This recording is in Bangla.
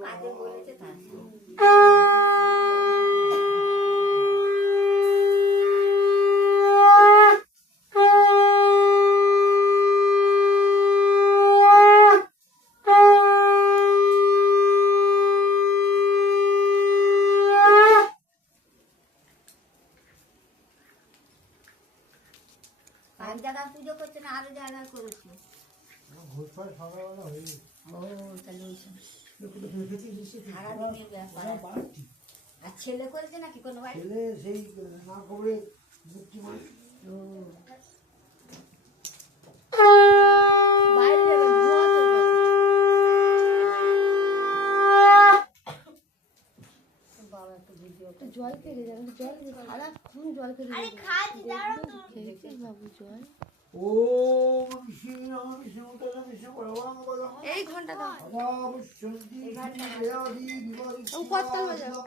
কাজে বলেছে তা জায়গায় পুজো করছে না আরো জায়গায় করেছে আর ছেলে করেছে নাকি কোনো বাড়ি সেই না খবরে মুক্তি মানে জল কেটে যাবে জল খারাপ খুন জল কেটে খেয়েছিস বাবু জল এই ঘন্টা দাও করতাল বাজাও